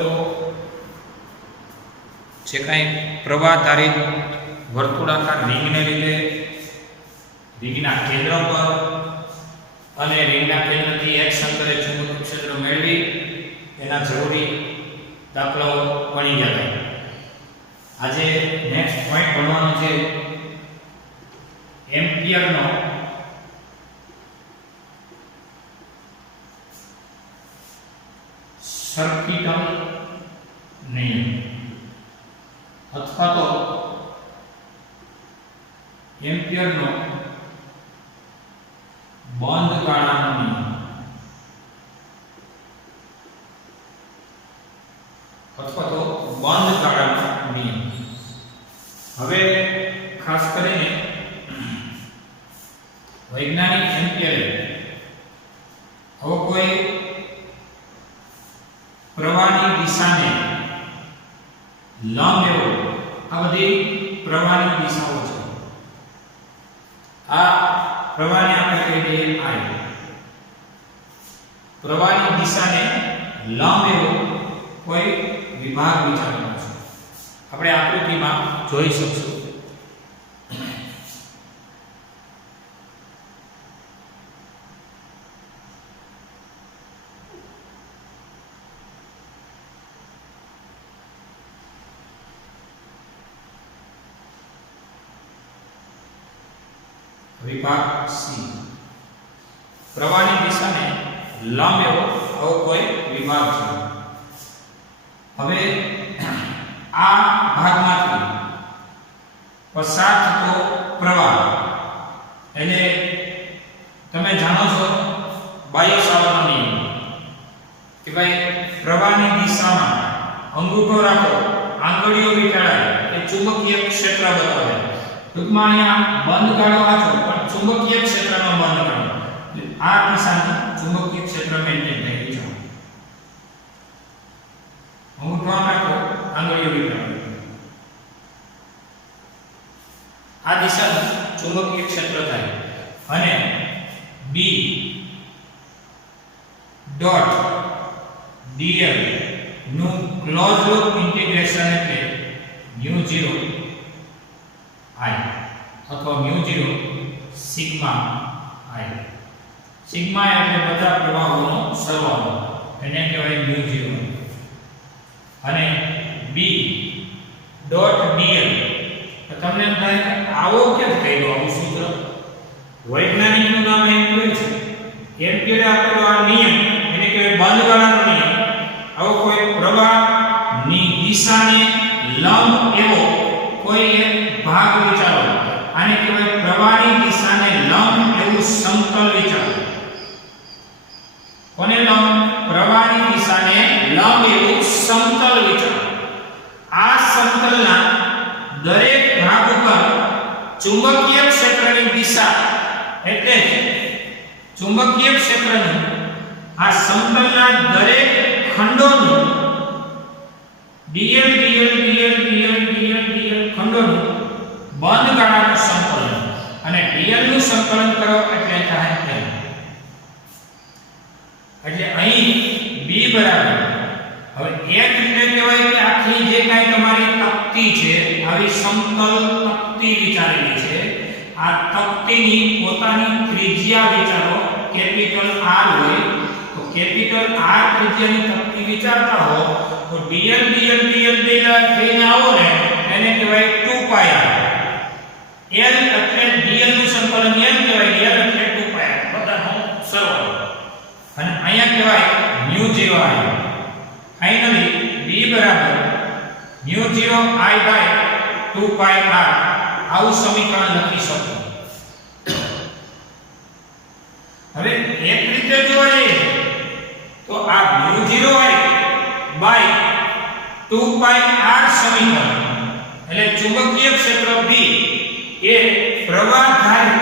છો જે કાંઈ પ્રવાહધારિત વર્તુળાકાર રિંગને લીધે રિંગના કેન્દ્ર પર અને રિંગના કેન્દ્રથી x અંતરે ચુંબકીય ક્ષેત્ર મેળવી એના જરૂરી દાખલાઓ ભણી ગયા હતા. આજે નેક્સ્ટ પોઈન્ટ ભણવાનો છે એમ્પિયરનો સર્કિટલ નિયમ અથવા તો એમ્પિયરનો બંધ ગાળાનો નિયમ અથવા તો બંધ ગાળાનો નિયમ. હવે ખાસ કરીને વૈજ્ઞાનિક એમ્પિયરે હવે કોઈ પ્રવાહની દિશાને લંબ એવો આ બધી પ્રવાહની દિશાઓ છે. આ પ્રવાહને આપણે કહી દઈએ I. પ્રવાહની દિશાને લંબ એવો કોઈ વિભાગ વિચારવાનો છે. આપણે આકૃતિમાં જોઈ શકશું. વિભાગ C. પ્રવાહની દિશાને લંબ એવો આવો કોઈ વિભાગ છે. હવે આ ભાગમાંથી પસાર થતો પ્રવાહ એટલે તમે જાણો છો બાયોસાવર્ટનો નિયમ કે ભાઈ પ્રવાહની દિશામાં અંગૂઠો રાખો, આંગળીઓ વીંટાળાય એ ચુંબકીય ક્ષેત્ર બતાવે. ટૂંકમાં અહીંયા બંધ ગાળો વાંચો પણ ચુંબકીય ક્ષેત્રનો બંધ ગાળો આ દિશાનું ચુંબકીય ક્ષેત્ર મેન્ટેન થઈ છે. અંગૂઠો આમ રાખો, આંગળીઓ વીંટાળો, આ દિશાનું ચુંબકીય ક્ષેત્ર થાય. અને B ડોટ dl નું ક્લોઝ લૂપ ઇન્ટિગ્રેશન એટલે μ0 I અથવા μ0 સિગ્મા I. સિગ્મા એટલે બધા પ્રવાહોનો સરવાળો, એને કહેવાય μ0. અને B ડોટ dl તમને એમ થાય કે આવો કેમ થયેલો આવું સૂત્ર? વૈજ્ઞાનિકનું નામ એમ્પિયર છે. એમ્પિયરે આપેલો આ નિયમ એને કહેવાય બંધ ગાળાનો નિયમ. આવો કોઈ પ્રવાહની દિશાને લંબ એવો કોઈ એક ભાગ વિચારો, આને કહેવાય પ્રવાહની દિશાને લંબ એવું સમતલ વિચારો. કોને લંબ? પ્રવાહની દિશાને લંબ એવું સમતલ વિચારો. આ સમતલના દરેક ભાગ ઉપર ચુંબકીય ક્ષેત્રની દિશા એટલે ચુંબકીય ક્ષેત્રનું આ સમતલના દરેક ખંડોનું dl dl dl dl dl dl ખંડોનું બંધ ગાળાનું સંકલન. અને dl નું સંકલન કરો એટલે થાય L. એટલે અહીં B બરાબર હવે એક રીતે કહેવાય કે આખી જે કાંઈ તમારી તકતી છે આવી સમતલ તકતી વિચારેલી છે. આ તકતીની પોતાની ત્રિજ્યા વિચારો કેપિટલ R હોય તો કેપિટલ R ત્રિજ્યાની તકતી વિચારતા હો તો dl dl dl dl થઈને આવો ને એને કહેવાય 2πr. L એટલે dl નું સંકલન L કહેવાય, L એટલે 2πr બધાનો સરવાળો. અને અહીંયા કહેવાય μ0 I. ફાઇનલી B બરાબર μ0 I બાય 2πr આવું સમીકરણ લખી શકો. હવે એક રીતે જોવા જઈએ તો આ μ0 I બાય 2πr સમીકરણ એટલે ચુંબકીય ક્ષેત્ર B એ પ્રવાહધારી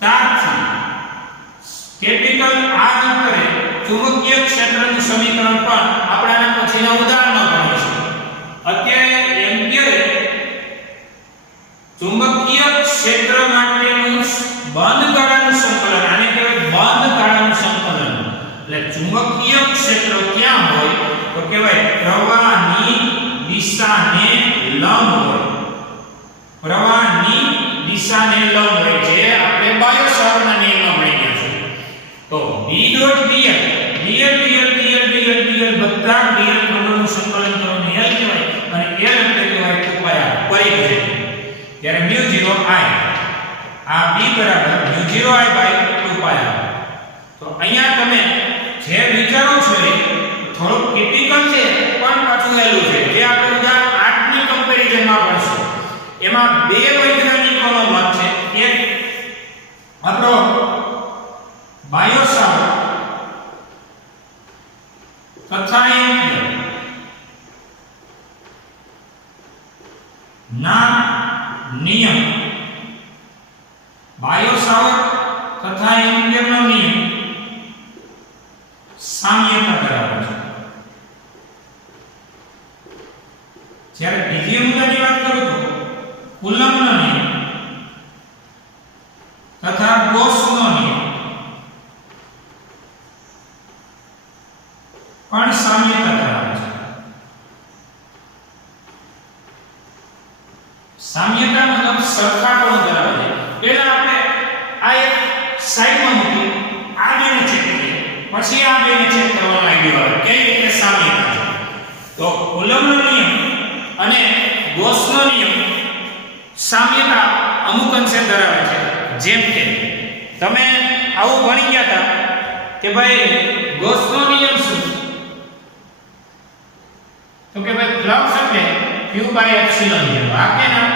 તારથી કેપિટલ R અંતરે ચુંબકીય ક્ષેત્રનું સમીકરણ પણ આપણાના પછીના ઉદાહરણમાં ભણીશું. અત્યારે એમ્પિયરે ચુંબકીય ક્ષેત્ર માટેનું બંધ ગાળાનું સંકલન, આને કહેવાય બંધ ગાળાનું સંકલન. એટલે ચુંબકીય ક્ષેત્ર ક્યાં હોય તો કહેવાય પ્રવાહની દિશાને લંબ હોય. પ્રવાહની દિશાને લંબ હોય જે આપણે બાયો સાવર્ટના નિયમમાં ભણી ગયા છે. તો B ડોટ dl dl બધા dl ક્રમનું સંકલન કરવાનું L કહેવાય અને L એટલે કહેવાય 2πr પરિઘ છે. ત્યારે μ0 I આ B બરાબર μ0 I / 2πr. તો અહીંયા તમે જે વિચારો છો એ થોડું ક્રિટિકલ છે પણ પાછું એલું છે જે આપણે ઉદાહરણ 8 ની કમ્પેરિઝનમાં ભણશું. એમાં બે વૈજ્ઞાનિકોનો મત છે. એક આપણો બાયોસાવર્ટ તથા એમ્પિયર ના નિયમ, બાયોસાવર્ટ તથા એમ્પિયરનો નિયમ સામ્યતા ધરાવે છે. જ્યારે બીજી મુદ્દાની વાત કરું તો કુલમ્બનો નિયમ તથા ગૌસનો નિયમ પણ સામ્યતા ધરાવે છે. સામ્યતા મતલબ સરખાપણું ધરાવે છે. પહેલા આપણે આ એક સાઈડમાં મૂકી આ બેને ચેક કરીએ, પછી આ બેને ચેક કરવાનો આઈડિયા આવે કઈ રીતે સામ્યતા છે. તો કુલમ્બનો નિયમ અને ગૌસનો નિયમ સામ્યતા અમુક અંશે ધરાવે છે. જેમ કે તમે આવું ભણી ગયા હતા કે ભાઈ ગૌસનો નિયમ શું? તો કે ભાઈ ફ્લક્સ એટલે q/ε0. આ કે ના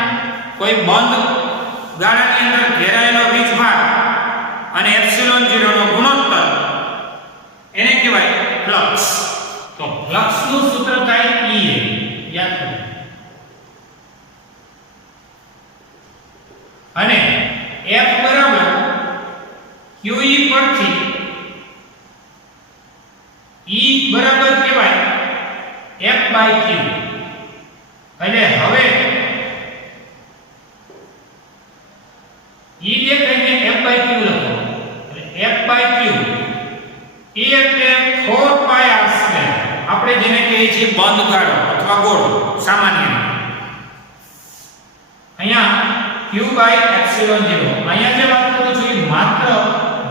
કોઈ બંધ ગાળાની અંદર ઘેરાયેલો વીજભાર અને ε0 નો ગુણોત્તર એને કહેવાય ફ્લક્સ. તો ફ્લક્સ નું સૂત્ર થાય E. યાદ કરો. અને F બરાબર QE પરથી E બરાબર કહેવાય F/Q. એટલે હવે E દેખાઈને F/Q લખો. એટલે F/Q E એટલે 4πr². આપણે જેને કહીએ છીએ બંધ ગાળો અથવા ગોળો સામાન્ય. અહીંયા q/ε0. અહીંયા જે વાત કરું છું એ માત્ર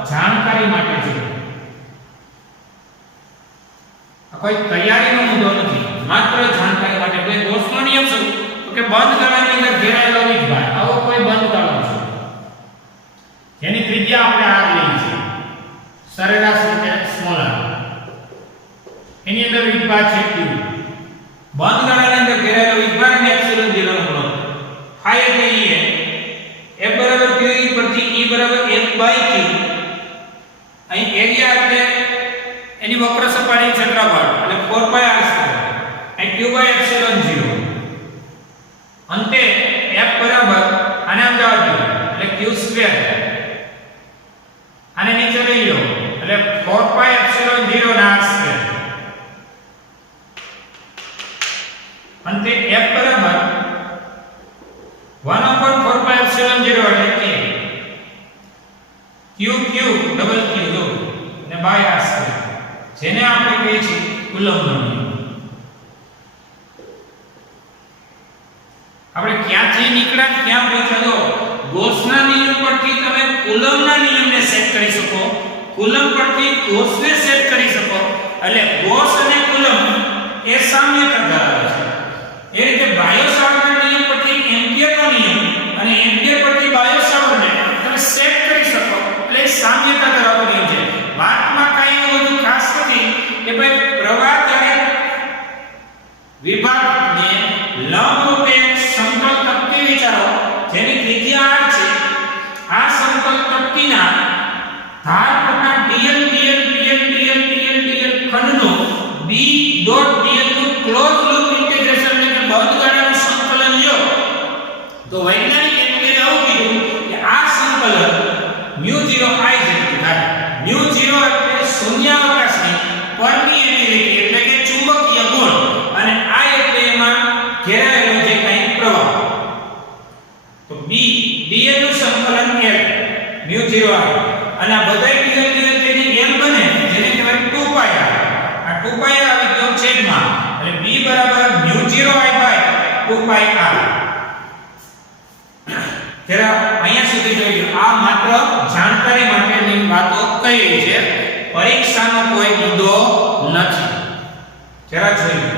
જાણકારી માટે છે. કોઈ તૈયારીનો મુદ્દો નથી, માત્ર જાણકારી માટે. એટલે ગૌસનો નિયમ શું? તો કે બંધ ગાળાની અંદર ઘેરાયેલો વીજભાર, આવો કોઈ બંધ ગાળો છે જેની ત્રિજ્યા આપણે r લઈએ છીએ, સરેરાશ રીતે સ્મોલ r. એની અંદર વીજભાર છે q. બંધ ગાળાની અંદર ઘેરાયેલો વીજભાર અને ε0 નો ગુણોત્તર phi એટલે E. F બરાબર QE પરથી E બરાબર F/Q. અહીં એરિયા એટલે એની વક્ર સપાટીનું ક્ષેત્રફળ એટલે 4πr². અહીં q/ε0. અંતે F બરાબર આને આમ જવા દો એટલે q². આને નીચે લઈ લો એટલે 4πε0 ના r². અંતે F બરાબર 1/4πε0 એટલે કે q ડબલ q જો ને બાય r², જેને આપણે કહીએ છીએ કુલમ્બનો નિયમ. આપણે ક્યાંથી નીકળ્યા ક્યાં પહોંચ્યા? તો ગૌસના નિયમ પરથી તમે કુલમ્બના નિયમને સેટ કરી શકો, કુલમ્બ પરથી ગૌસને સેટ કરી શકો. એટલે ગૌસ અને કુલમ્બ એ સામ્યતા ધરાવે છે. એ રીતે બાયો-સાવર્ટના નિયમ પરથી એમ્પિયરનો નિયમ અને એમ્પિયર પરથી બાયો-સાવર્ટને તમે સેટ કરી શકો. એટલે સામ્યતા ધરાવતો નિયમ છે. વાતમાં કાંઈ વધુ ખાસ નથી કે ભાઈ પ્રવાહ ત્યારે વિભાગને લંબ રૂપે સમતલ તકતી વિચારો જેની ત્રિજ્યા r છે. આ સમતલ તકતીના ધાર પરના dl ખંડનો B ડોટ dl નું ક્લોઝ લૂપ ઇન્ટિગ્રેશન એટલે કે બંધ ગાળાનું સંકલન લ્યો તો વૈજ્ઞાનિક એમ્પિયરે આવું કીધું કે આ સંકલન μ0 I જેટલું થાય. μ0 એટલે શૂન્યાવકાશની પરમિએબિલિટી એટલે કે ચુંબકીય ગુણ અને I એટલે એમાં ઘેરાયેલો જે કંઈ પ્રવાહ. તો B dl નું સંકલન L μ0 I અને આ બધાય dl તેની L બને જેને કહેવાય 2πr. આ 2πr આવી ગયો છેદમાં એટલે b બરાબર μ0i બાય 2 pi r. જરા અહીંયા સુધી જોઈ લો. આ માત્ર જાણકારી માટેની વાતો કહી રહી છે, પરીક્ષાનો કોઈ મુદ્દો નથી. જરા જોઈ લો.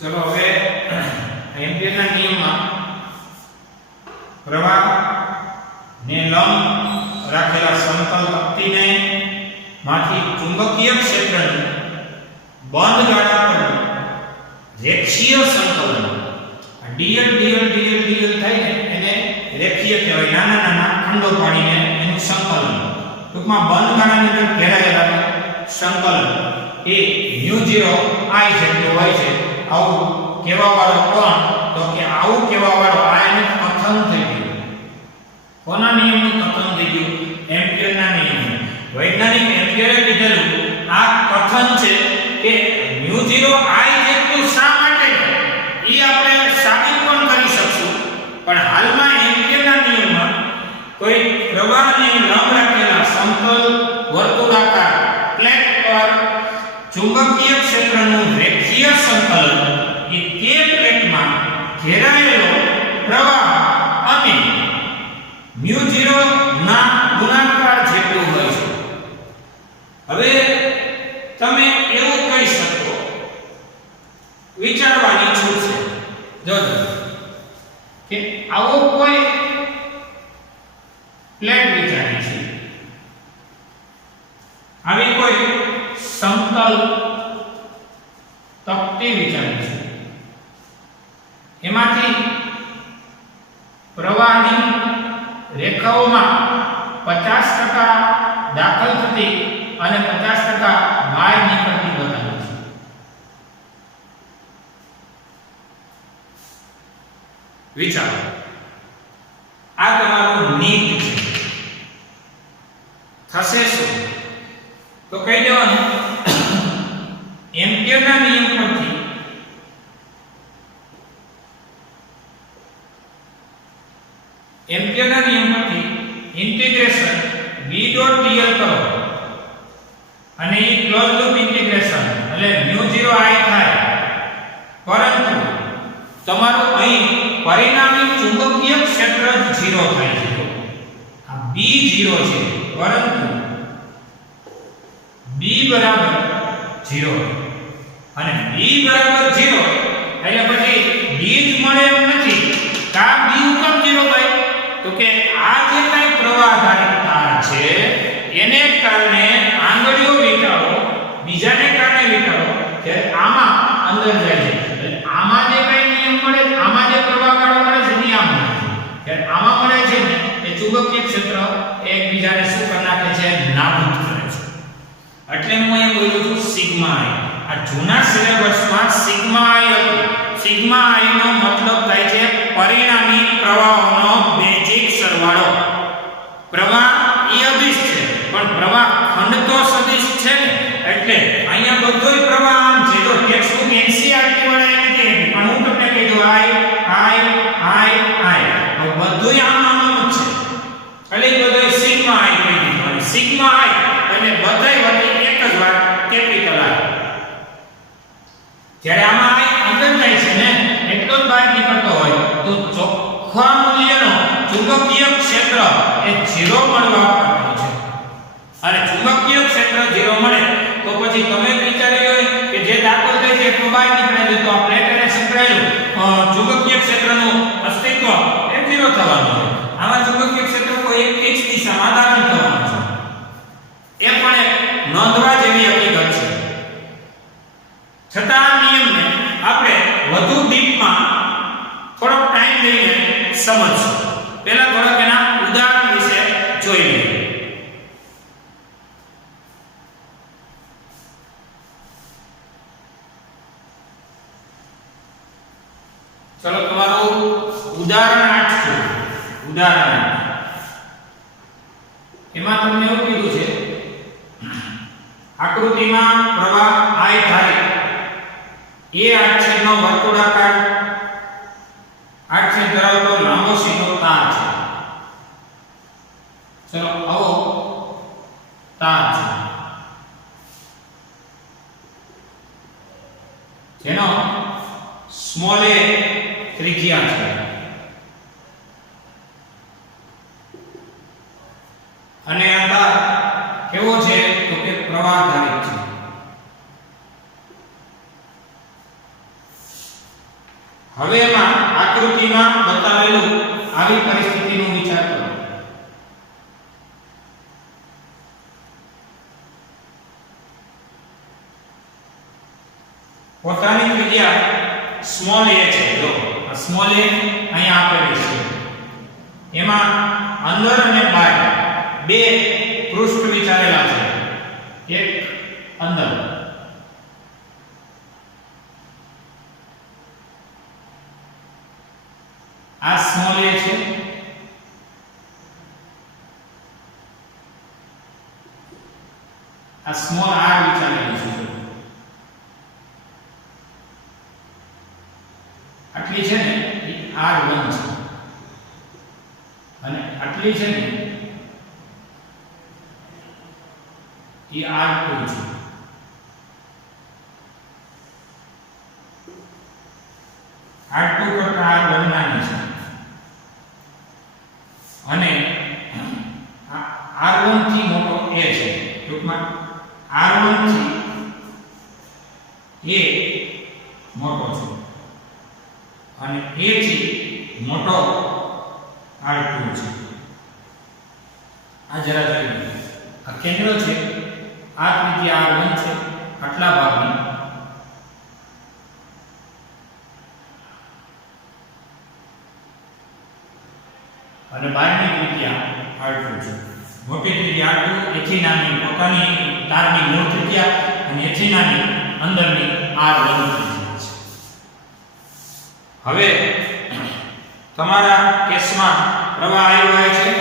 ચલો હવે એમ્પિયરના નિયમમાં પ્રવાહ ને લંબ રાખેલા સમતલ તક્તીને માંથી ચુંબકીય ક્ષેત્રનું બંધ ગાળા પર રેખીય સંકલન dl થાય ને એને રેખીય કહેવાય. નાના નાના ખંડો પાડીને એનું સંકલન, ટૂંકમાં બંધ ગાળાની અંદર ઘેરાયેલા સંકલન એ μ0i જેટલું હોય છે. આવું કેવા વાળો કોણ? તો કે આવું કેવા વાળો આ એનું કથન થઈ ગયું. કોના નિયમનું કથન થઈ ગયું? એમ્પિયરના નિયમનું. વૈજ્ઞાનિક એમ્પિયરે કીધેલું આ કથન છે કે μ0i જેટલું શા માટે એ આપણે સાબિત પણ કરી શકશું, પણ હાલમાં એમ્પિયરના નિયમમાં કોઈ પ્રવાહને લંબ રાખેલા સમતલ વર્તુળાકાર પ્લેટ પર ચુંબકીય ક્ષેત્રનું રેખીય સંકલન એ તે પ્લેટમાં ઘેરાયેલો પ્રવાહ અને μ0 ના ગુણાકાર જેટલું હોય છે. હવે તમે એવું કહી શકો, વિચારવાની છૂટ છે. જોજો કે આવો કોઈ પ્લેટ વિચારી છે, આવી કોઈ સમતલ તકતી વિચારી છે, એમાંથી પ્રવાહની રેખાઓમાં 50% દાખલ થતી અને 50% બહાર નીકળતી બતાવે છે. વિચારો, આ તમારું નીત છે. થશે શું? તો કહી દેવાનું એમ્પિયરના નિયમ પરથી ઇન્ટિગ્રેશન v.dl કરો અને એ ક્લોઝ લૂપ ઇન્ટિગ્રેશન એટલે μ0i થાય, પરંતુ તમારું અહીં પરિણામી ચુંબકીય ક્ષેત્ર જ 0 થાય છે. આ b0 છે, પરંતુ b બરાબર 0 અને b બરાબર 0 એટલે પછી b જ મળે એમ નથી. કા b ઉપર 0 ભાઈ? તો કે આ જે કઈ પ્રવાહ આધારિત તાર છે એને કારણે આંગળીઓ વિચારો, બીજાને કારણે વિચારો કે આમાં અંદર જાય છે એટલે આમાં જે કઈ નિયમ મળે, આમાં જે પ્રવાહ ગાળો મળે છે નિયમ મળે છે. કે આમાં મળે છે ને એ ચુંબકીય ક્ષેત્ર એકબીજાને શું કરી નાખે છે? નાબૂદ કરે છે. એટલે હું અહીં બોલું છું સિગ્મા i. આ જૂના સિલેબસમાં સિગ્મા i હતું. સિગ્મા i નો મતલબ થાય છે પરિણામી પ્રવાહોનો બેઝિક સરવાળો. પ્રવાહ એ અદિશ છે, પણ પ્રવાહ ખંડ તો સદિશ છે ને, એટલે અહીંયા બધોય પ્રવાહ આમ છે. તો ટેક્સ્ટબુક એનસીઈઆરટી વાળા એને કહે, પણ હું તમને કહી દઉં i તો બધુંય આમ જ છે. એટલે બધુંય સિગ્મા i કહી દીધું. સિગ્મા i એટલે બધાય વચ્ચે એક જ વાર કેપિટલ i. જ્યારે આમાં i અંદર જાય છે ને એટલો જ બહાર નીકળતો હોય તો ચોખ્ખા મૂલ્યનો ચુંબકીય ક્ષેત્ર એ 0 મળવા પાત્ર છે. અને ચુંબકીય ક્ષેત્ર 0 મળે તો પછી તમે વિચારી હોય કે જે દાખલ થાય છે એટલું બહાર નીકળે છે, તો આ પ્લેટ અને સંકળાયેલું ચુંબકીય ક્ષેત્રનું અસ્તિત્વ એ 0 થવાનું છે. આમાં ચુંબકીય ક્ષેત્ર કોઈ એક ફિક્સ દિશામાં ધારણ થવાનું છે. એ પણ એક નોંધવા જેવી હકીકત છે. છતાં આ નિયમને આપણે વધુ ડીપમાં થોડો ટાઈમ લઈને સમજશું. પહેલા થોડોક એના ઉદાહરણ વિશે જોઈ લઈએ. ચલો તમારું ઉદાહરણ 8 છે. ઉદાહરણ 8 એમાં તમને એવું કીધું છે આકૃતિમાં પ્રવાહ I ધારિત એ આડછેદનો વર્તુળાકાર આડછેદ ધરાવતો લાંબો સીધો તાર ચલો આવો તાર છે જેનો સ્મોલ a ત્રિજ્યા છે અને આ તાર કેવો છે તો કે પ્રવાહધારિત છે. હવે એમાં આકૃતિમાં બતાવેલું આવી પરિસ્થિતિનો વિચાર કરો. પોતાની ત્રિજ્યા સ્મોલ a છે. જો આ સ્મોલ a અહીંયા આપેલી છે. એમાં અંદર અને બહાર બે પૃષ્ઠ વિચારેલા છે. એક અંદર આ સ્મોલ a છે આ સ્મોલ r વિચારેલું છે. આટલી છે ને એ r1 છે અને આટલી છે ને એ r2 છે. r2 કરતા r1 નાની છે અને r1 થી મોટો a છે. ટૂંકમાં r1 થી a મોટો છે અને a થી મોટો r2 છે. આ જરા જોઈ આ કેન્દ્ર છે. આ ત્રિજ્યા r1 છે આટલા ભાગની અને બહારની ત્રિજ્યા r2 છે. મોટી ત્રિજ્યા r2 એથી નાની પોતાની તારની મૂળ ત્રિજ્યા અને એથી નાની અંદરની r1 ત્રિજ્યા છે. હવે તમારા કેસમાં પ્રવાહ આવી રહ્યો છે.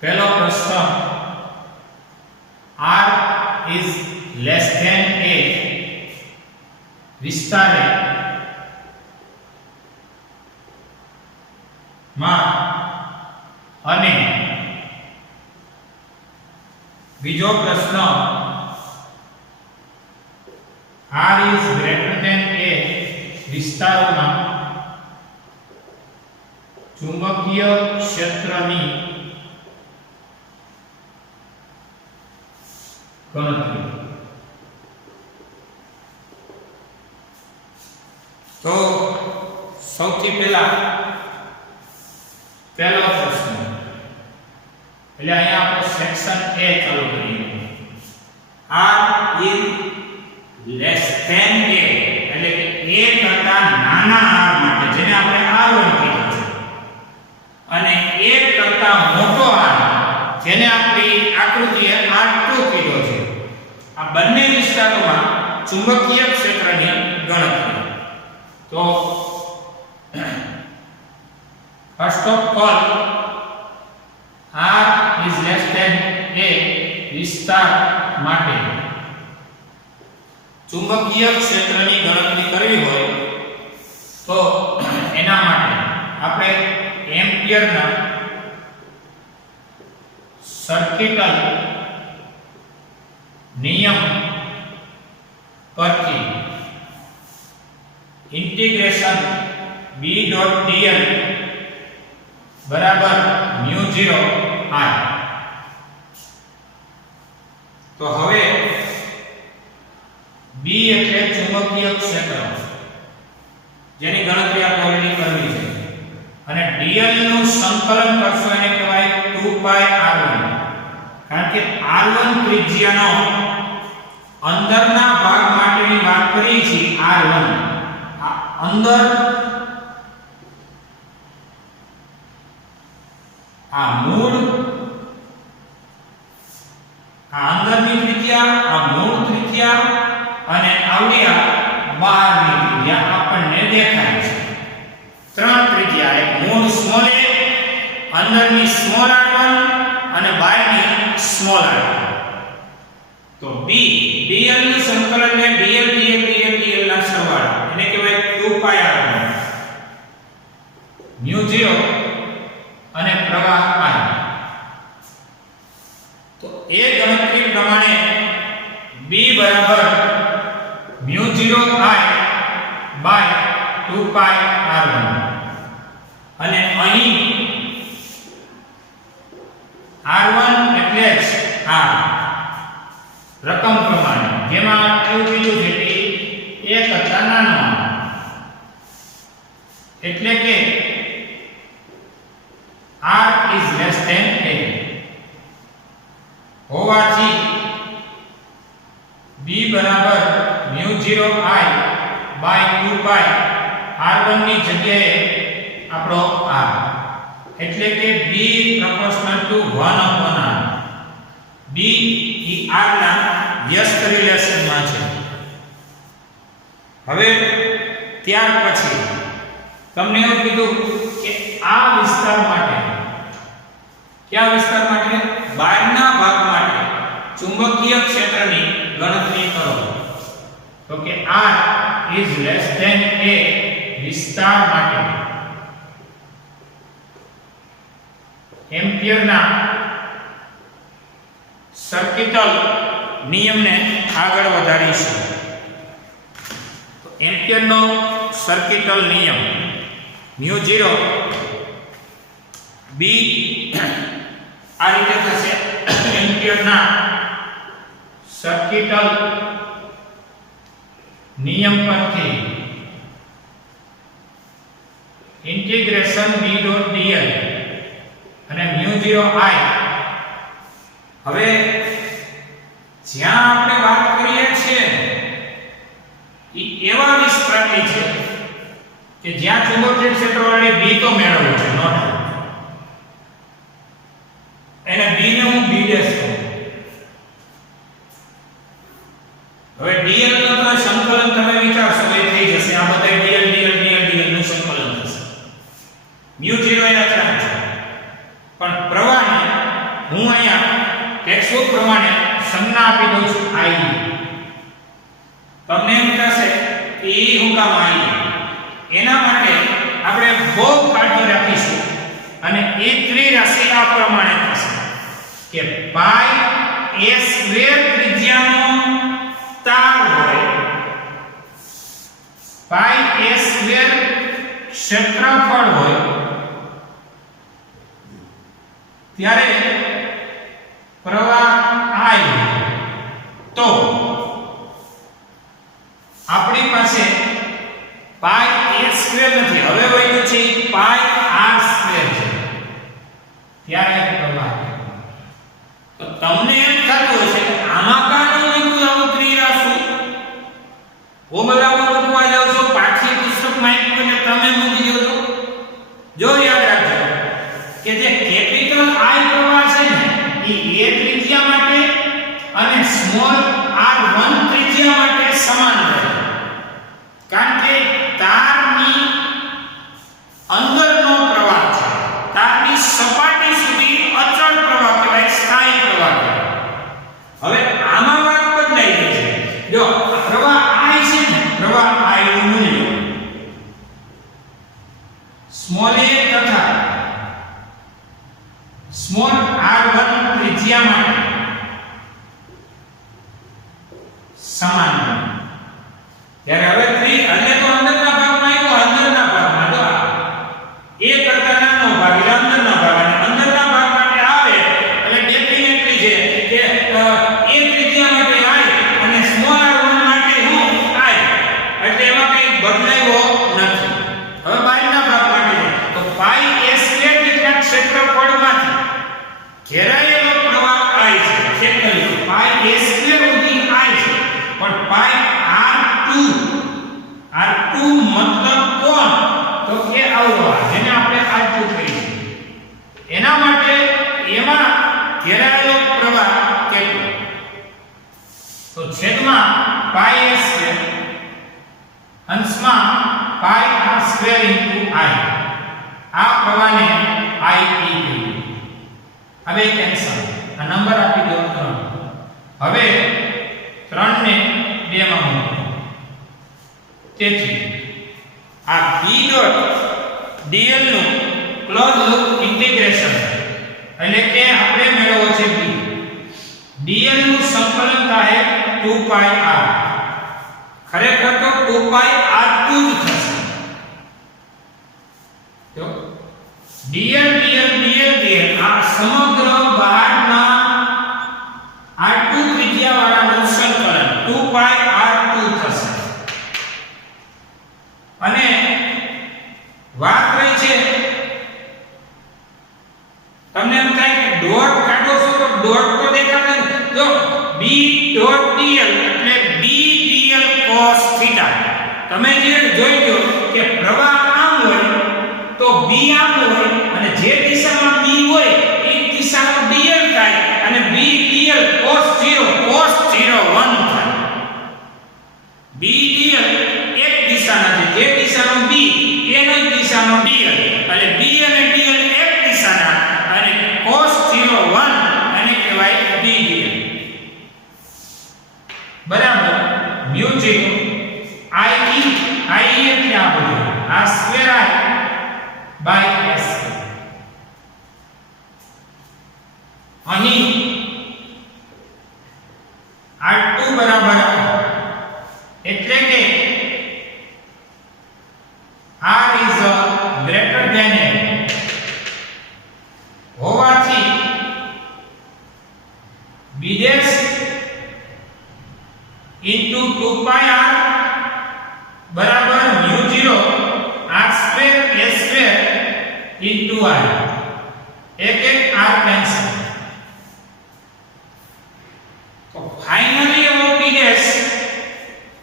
પહેલો પ્રશ્ન r is less than a વિસ્તારે માં અને બીજો પ્રશ્ન r is greater than a વિસ્તારોમાં ચુંબકીય ક્ષેત્રની ગણતરી. તો સૌથી પહેલા પહેલો પ્રશ્ન એટલે અહીંયા આપણે સેક્શન A ચાલુ કરીએ. r is less than a એટલે કે a કરતા નાના r માટે જેને આપણે r1 કીધું છે અને a કરતા મોટો r જેને આપણી આકૃતિએ r2 કીધો છે. આ બંને વિસ્તારોમાં ચુંબકીય ક્ષેત્રની ગણતરી. તો first of all r is less than a વિસ્તાર માટે ચુંબકીય ક્ષેત્રની ગણતરી કરવી હોય તો એના માટે આપણે એમ્પિયરના સર્કિટલ નિયમ પરથી ઇન્ટિગ્રેશન b.dl બરાબર μ0 I. તો હવે b એટલે ચુંબકીય ક્ષેત્ર જેની ગણતરી આપણે ઓલરેડી કરવી છે અને dl નું સંકલન કરશો એને કહેવાય 2πr1 કારણ કે r1 ત્રિજ્યાનો અંદરના ભાગ માટેની વાત કરી છે. r1 આ અંદર આ મૂળ આ અંદરની ત્રિજ્યા આ મૂળ ત્રિજ્યા અને આવડિયા બહારની ત્રિજ્યા આપણને દેખાય છે. ત્રણ ત્રિજ્યા એક મૂળ સ્મોલ a અંદરની સ્મોલ r1 અને બહારની સ્મોલ r2. તો b dl નું સંકલન ને dl dl dl dl ના સરવાળા એને કહેવાય 2πr1 μ0 અને પ્રવાહ I. તો એ ગણતરી પ્રમાણે B બરાબર μ0I બાય 2 પાઈ r1 અને અહીં r1 એટલે જ r રકમ પ્રમાણે જેમાં એવું કીધું છે કે 1 કરતા નાનો એટલે કે r is less than a હોવાથી b બરાબર μ0I બાય 2 પાઈ r1 ની જગ્યાએ આપણો r એટલે કે b proportional to 1 upon r. b E r ના વ્યસ્ત રિલેશનમાં છે. હવે ત્યાર પછી તમને એવું કીધું કે આ વિસ્તાર માટે કયા વિસ્તાર માટે બહારના ભાગ માટે ચુંબકીય ક્ષેત્રની ગણતરી કરો. તો કે r is less than a વિસ્તાર માટે એમ્પિયરના સર્કિટલ નિયમને આગળ વધારીશું. તો એમ્પિયરનો સર્કિટલ નિયમ μ0 b આ રીતે થશે. એમ્પિયરના સર્કિટલ નિયમ પરથી ઇન્ટિગ્રેશન b ડોટ dl અને μ0I. હવે જ્યાં આપણે વાત કરીએ છીએ એ એવા વિસ્તારની છે કે જ્યાં ચુંબકીય ક્ષેત્ર વડે b તો મેળવવું છે નોટ એને b ને હું b ડેશ કહું. હવે dl નો તો સંકલન તમે વિચારશો તો એ થઈ જશે. આ બધા dl નું સંકલન થશે. μ0 એના ચાર છે પણ પ્રવાહને હું અહીંયા ટેક્સ્ટબુક પ્રમાણે સંજ્ઞા આપી દઉં છું I. તમને એમ થશે કે એ હું કામ I? એના માટે આપણે બહુ કાળજી રાખીશું અને એ ત્રિરાશિ આ પ્રમાણે થશે કે પાઈ a સ્ક્વેર ત્રિજ્યાનો તાર હોય, પાઈ a સ્ક્વેર ક્ષેત્રફળ હોય ત્યારે પ્રવાહ I તો આપણી પાસે પાઈ a સ્ક્વેર નથી, હવે વધ્યું છે પાઈ r સ્ક્વેર છે ત્યારે પ્રવાહ. તો તમને એમ થતું હશે કે આમાં કાનું મૂક્યું આવું ત્રિરાશિ ઓબલામાં મૂકવા જાવ છો પાઠ્ય પુસ્તકમાં આપ્યું ને તમે મૂકી દો છો. જો યાદ રાખજો કે જે કેપિટલ I પ્રવાહ છે ને એ a ત્રિજ્યા માટે અને સ્મોલ r1 ત્રિજ્યા માટે સમાન રહે. કારણ કે તારની અંદરનો પ્રવાહ છે, તારની સપાટી સુધી અચળ પ્રવાહ કહેવાય, સ્થાયી પ્રવાહ કહેવાય. હવે આમાં વાત બદલાઈ ગઈ છે. જો પ્રવાહ I છે ને, પ્રવાહ I નું મૂલ્ય સ્મોલ a તથા સ્મોલ r1 ત્રિજ્યા માટે સમાન બને. ત્યારે હવે એટલે તો અંદરના ભાગમાં આવ્યો, અંદરના ભાગમાં જો a કરતા નાનો ભાગ એટલે અંદરના ભાગ અને અંદરના ભાગ માટે આવે એટલે ડેફિનેટલી છે કે a ત્રિજ્યા માટે I અને સ્મોલ r1 માટે હું I, એટલે એમાં કંઈ બદલાયો નથી. હવે બહારના ભાગ માટે તો પાઈ a સ્ક્વેર જેટલા ક્ષેત્રફળમાંથી ઘેરાયેલો પ્રવાહ I છે. ચેક કરી લો, પાઈ a સ્ક્વેર સુધી I છે પણ પાઈ r2 મતલબ કોણ? તો કે આવવા જેને આપણે r2 કહીએ એના માટે એમાં ઘેરાયેલો પ્રવાહ કેટલો? તો છેદમાં પાઈ a સ્ક્વેર અંશમાં પાઈ r સ્ક્વેર ઇન્ટુ I. આ પ્રવાહને I કહીએ. હવે કેન્સલ, આ નંબર આપી દો 3. હવે 3 ને 2 માં મૂકો. તેથી આ b ડોટ dl નું ક્લોઝ લૂપ ઇન્ટિગ્રેશન એટલે કે આપણે મેળવવો છે b dl નું સંકલન થાય 2 પાઈ r ખરેખર તો 2 પાઈ r2 જ થશે તો dl આ સમગ્ર બહારના r2 ત્રિજ્યા વાળાનું સંકલન 2 પાઈ r2 થશે અને વાત રહી છે તમને એમ થાય કે ડોટ કાઢો છો તો ડોટ તો દેખાતો નથી જો b ડોટ dl એટલે b dl cos θ તમે જે જોઈ લો કે પ્રવાહ આમ હોય તો b આમ હોય અને જે દિશામાં b હોય એ દિશામાં dl થાય અને b dl cos 0 1 થાય b dl એક દિશાના છે જે દિશામાં b એની દિશામાં dl એટલે b અને dl એક દિશાના અને cos 0 1 અને કહેવાય b dl બરાબર mu 0 I એટલે આ બધું આ સ્ક્વેર I બાય s અહીં r2 બરાબર એટલે કે r is greater than a હોવાથી b dash into 2 pi r બરાબર mu 0 r square a square into r એક r કેન્સલ તો ફાઇનલી એવો b dash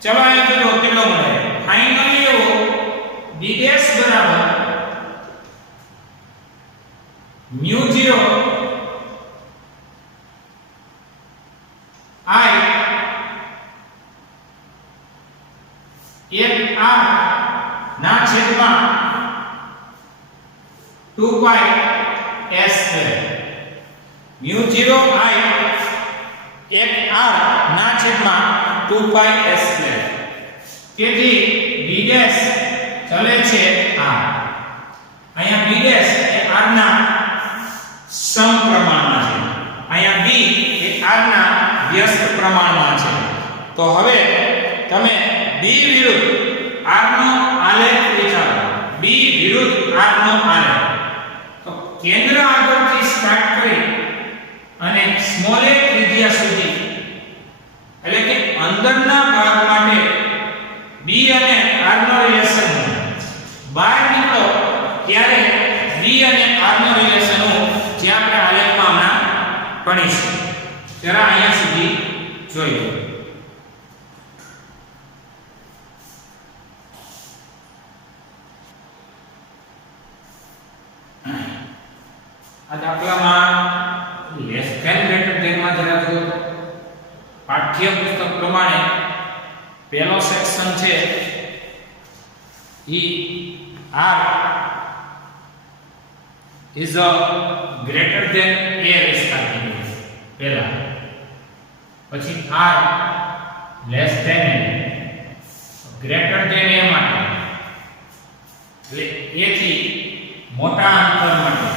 ચલો અહીંયા કેટલો મળે ફાઇનલી એવો b dash બરાબર mu 0 I એક r ના છેદમાં 2 પાઈ s સ્ક્વેર mu 0 I એક r ના છેદમાં 2 પાઈ s સ્ક્વેર તેથી b ડેશ ચલે છે r અહીંયા b ડેશ એ r ના સમપ્રમાણમાં છે અહીંયા b એ r ના વ્યસ્ત પ્રમાણમાં છે તો હવે તમે b વિરુદ્ધ r નો આલેખ વિચારો b વિરુદ્ધ r નો આલેખ તો કેન્દ્ર આગળથી સ્ટાર્ટ કરી અને સ્મોલ a ત્રિજ્યા સુધી એટલે કે અંદરના ભાગ માટે b અને r નો રિલેશન બહાર નીકળો ત્યારે b અને r નો રિલેશન જે આપણે આલેખમાં હમણાં ભણીશું જરા અહીંયા સુધી જોઈ લો આ દાખલામાં લેસ ધેન ગ્રેટર ધેન માં જરા જો પાઠ્યપુસ્તક પ્રમાણે પહેલો સેક્શન છે ઈ r is a greater than a વિસ્તાર પહેલા પછી r less than a greater than a માટે એટલે a થી મોટા અંતર માટે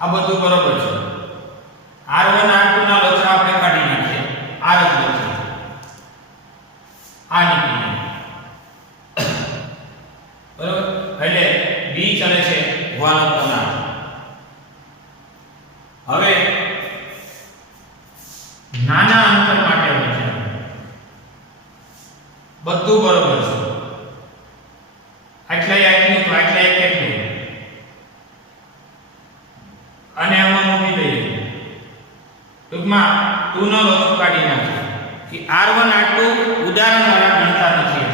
આ બધું બરોબર છે r1 r2 ના લોચા આપણે કાઢી નાખીએ r જ લોચા આ નીકળી બરોબર એટલે b ચલે છે 1/r હવે નાના અંતર માટે હોય છે બધું બરોબર છે આટલા આટલું તો આટલા કેટલું અને આમાં મૂકી દઈએ ટૂંકમાં 2 નો લોચો કાઢી નાખીએ કે r1 r2 ઉદાહરણ વાળા ગણતા નથી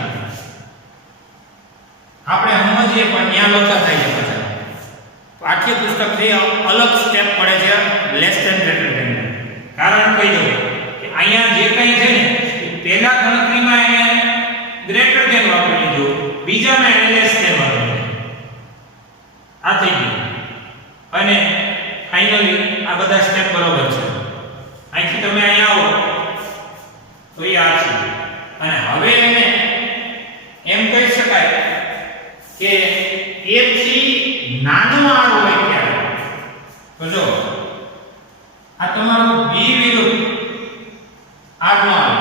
આપણે સમજીએ પણ ત્યાં લોચા થાય છે પાછા પાઠ્યપુસ્તક થી અલગ સ્ટેપ પડે છે લેસ ધેન ગ્રેટર ધેન કારણ કહી દઉં કે અહીંયા જે કંઈ છે ને પહેલા ગણતરીમાં એને ગ્રેટર ધેન વાપરી લીધું બીજામાં એને લેસ ધેન વાપરી લીધું આ થઈ ગયું અને ફાઇનલી આ બધા સ્ટેપ બરોબર છે અહીંથી તમે અહીંયા આવો તો એ આ છે અને હવે એને એમ કહી શકાય કે a થી નાનો r હોય ત્યારે તો જો આ તમારો b વિરુદ્ધ r નો આવે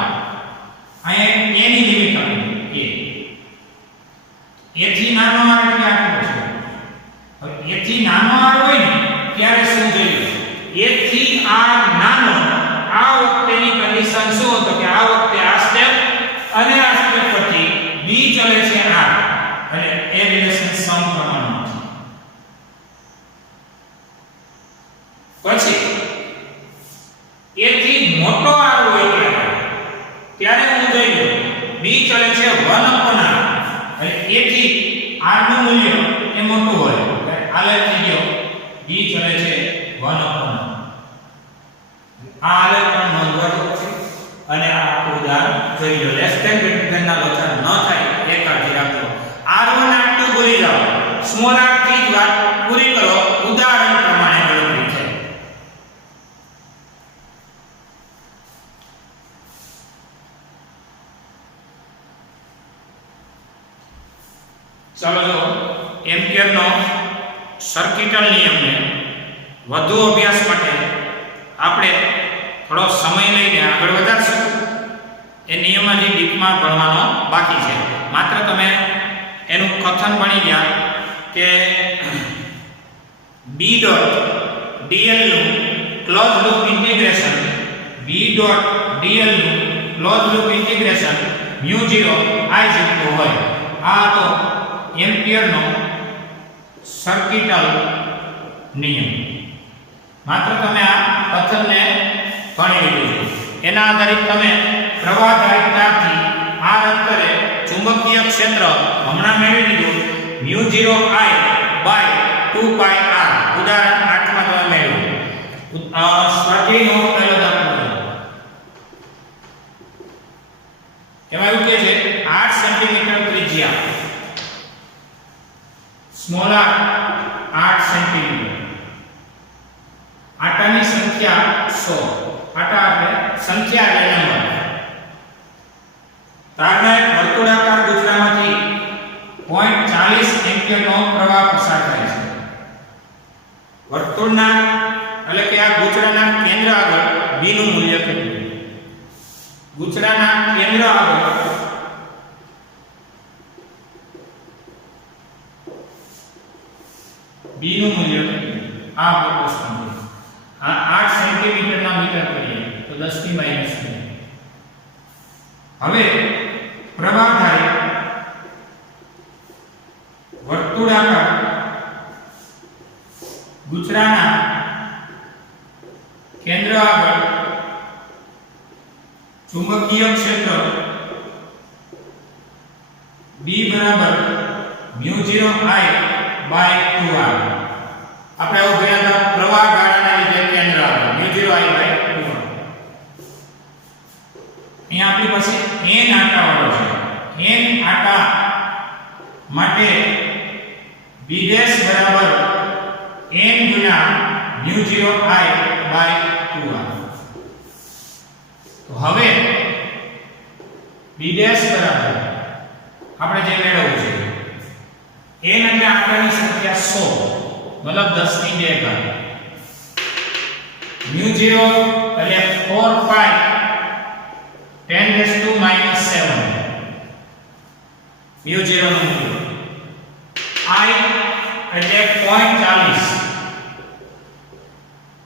અહીંયા a ની લિમિટ આપી a થી નાનો r એટલે આટલું છે હવે a થી નાનો r હોય ને ત્યારે શું જોઈએ a થી r નાનો આ વખતેની કન્ડિશન શું હતો કે આ વખતે આ સ્ટેપ અને આ સ્ટેપ પરથી b ચલે છે r અને એ રિલેશન સમપ્રમાણમાં છે પછી a થી મોટો r હોય ત્યારે હું જોઈ લઉં b ચલે છે 1/r અને a થી r નું મૂલ્ય એ મોટું હોય આલેખ થઈ ગયો b ચલે છે 1/r આ આલેખ પણ નોંધવાનું છે અને આ આપણું ઉદાહરણ જોઈ લો લેસ ધેન ગ્રેટર ધેન ના લોચા ન થાય એ કાળજી રાખજો r1 r2 ભૂલી જાઓ સ્મોલ r થી જ વાત પૂરી કરો ઉદાહરણ પ્રમાણે ગણતરી થાય ચાલો જો એમ્પિયર નો સર્કિટલ નિયમને વધુ અભ્યાસ માટે આપણે થોડો સમય લઈને આગળ વધારશું એ નિયમ હજી ડીપમાં ભણવાનો બાકી છે માત્ર તમે એનું કથન ભણી ગયા કે b ડોટ dl નું close loop integration b dot dl નું ક્લોઝ લૂપ ઇન્ટિગ્રેશન μ0 I જેટલું હોય આ તો એમ્પિયર નો સર્કિટલ નિયમ માત્ર તમે આ કથનને ભણી લીધું છે એના આધારિત તમે પ્રવાહ ધારિતાથી r અંતરે ચુંબકીય ક્ષેત્ર હમણાં મેળવી લીધું μ0 I બાય 2 pi r ઉદાહરણ 8 માં તમે મેળવ્યું સ્વાધ્યાયનો પહેલો દાખલો એમાં એવું કહે છે 8 સેન્ટીમીટર ત્રિજ્યા સ્મોલ r 8 સેન્ટીમીટર આટાની સંખ્યા 100 આટા એટલે સંખ્યા એટલે નંબર તારના એક વર્તુળાકાર ગુચરામાંથી 0.40 એમ્પિયરનો પ્રવાહ પસાર થાય છે વર્તુળના એટલે કે આ ગુચરાના કેન્દ્ર આગળ b નું મૂલ્ય કેટલું ગુચરાના કેન્દ્ર આગળ b નું મૂલ્ય કેટલું આ પ્રશ્ન આ 8 સેન્ટીમીટર ના મીટર કરીએ તો 10 ની માઈનસ હવે પ્રવાહ ધારિત વર્તુળાકાર ગુચરાના કેન્દ્ર આગળ ચુંબકીય ક્ષેત્ર B બરાબર μ0 I બાય 2r આપણે આવું ગયા હતા પ્રવાહ ગાળાના લીધે કેન્દ્ર આગળ μ0 I બાય 2r અહીંયા આપણી પાસે n આટા વાળો છે n આટા માટે b' બરાબર n ગુણ્યા μ0 I બાય 2r તો હવે b' બરાબર આપણે જે મેળવવું છે n એટલે આટાની સંખ્યા 100 મતલબ 10 ની 2 ઘાત μ0 એટલે 4 pi 10 7 μ0 નું મૂલ્ય I એટલે 0.40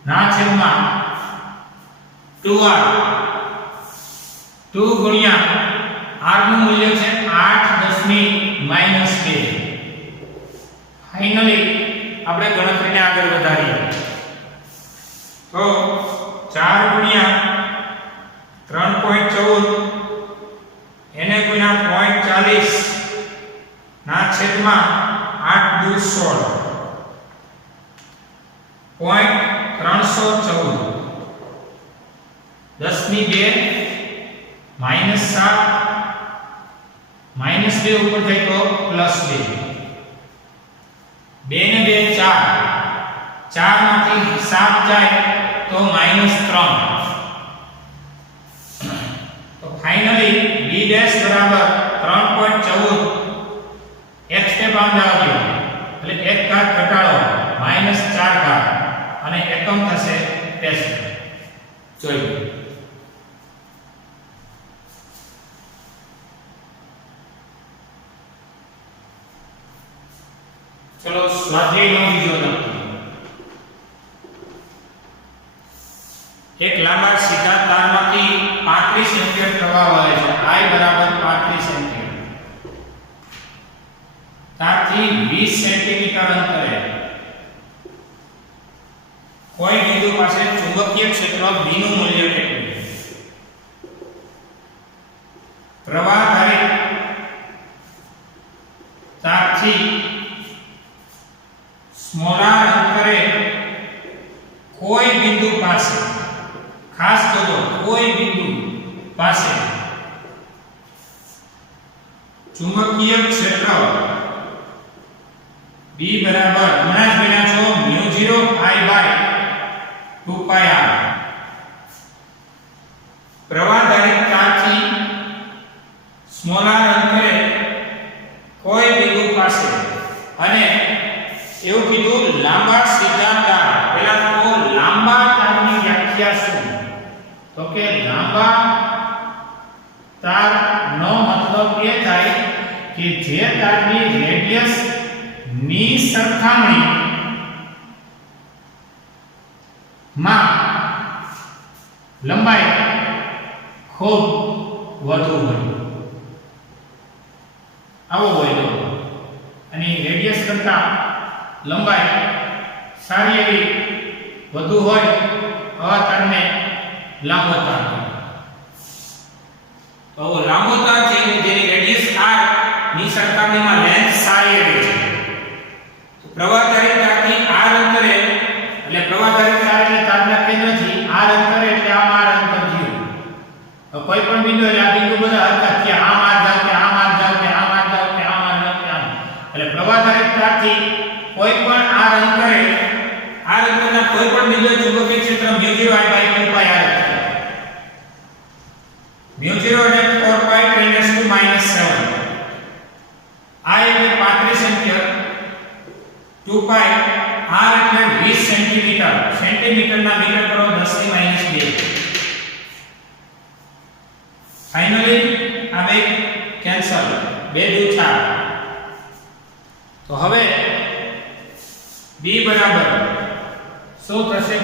ના છેદમાં 2r 2 ગુણ્યા r નું મૂલ્ય છે 8 10 ની -2 ફાઇનલી આપણે ગણતરીને આગળ વધારીએ તો 4 ગુણ્યા 3.14 એને ગુણ્યા 0.40 ના છેદમાં 8 દુ 16 0.314 10 ની 2 -7 -2 ઉપર જાય તો +2 2 ને 2 4 4 માંથી 7 જાય તો -3 તો ફાઇનલી b' બરાબર 3.14 એક સ્ટેપ આમ જાવ એટલે એક ઘાત ઘટાડો ટેસ્ટ જોઈએ. ચલો સ્વાધ્યાયનો બીજો દાખલો. એક લાંબા સીધા તારમાંથી 35 એમ્પિયર પ્રવાહ વહે છે. I બરાબર 35 એમ્પિયર. તારથી 20 સેન્ટીમીટર અંતરે કોઈ બિંદુ પાસે ચુંબકીય ક્ષેત્ર B નું મૂલ્ય કેટલું છે? પ્રવાહ ધારિત તારથી સ્મોલાર અંતરે કોઈ બિંદુ પાસે, ખાસ જોજો, કોઈ બિંદુ પાસે ચુંબકીય ક્ષેત્ર B બરાબર હમણાં જ બન્યા છો μ0 I/2 pi r. પ્રવાહ ધારિત તારથી સ્મોલાર અંતરે કોઈ બિંદુ પાસે અને એવું કીધું લાંબા સીધા તાર. પહેલા તો લાંબા તારની વ્યાખ્યા શું? તો કે લાંબા તારનો મતલબ એ થાય કે જે તારની રેડિયસ ની સરખામણી માં લંબાઈ ખૂબ વધુ હોય. આવો હોય તો અને રેડિયસ કરતા લંબાઈ સારી એવી વધુ હોય આવા તારને લાંબો તાર. તો લાંબો તાર છે જેની રેડિયસ r ની સરખામણીમાં લેન્થ સારી એવી છે. પ્રવાહ ધારિત તારથી r અંતરે, એટલે પ્રવાહ ધારિત તાર એટલે તારના કેન્દ્રથી r અંતરે એટલે આમ r અંતર થયું. તો કોઈ પણ બિંદુ એટલે આ બિંદુ બધા હરખા છે. આમ r જાવ કે આમ r જાવ કે આમ r જાવ કે આમ r જાવ કે આમ. એટલે પ્રવાહ ધારિત તારથી કોઈ પણ r અંતરે, r અંતરના કોઈ પણ બિંદુએ ચુંબકીય ક્ષેત્ર μ0 I/2 pi r છે. μ0 એટલે 4 pi 10⁻⁷. I એટલે 35 એમ્પિયર, 2 pi, r એટલે 20 સેન્ટીમીટર. સેન્ટીમીટરના મીટર કરો 10⁻². ફાઇનલી આ બે કેન્સલ, 2 દુ 4. તો હવે b બરાબર શું થશે?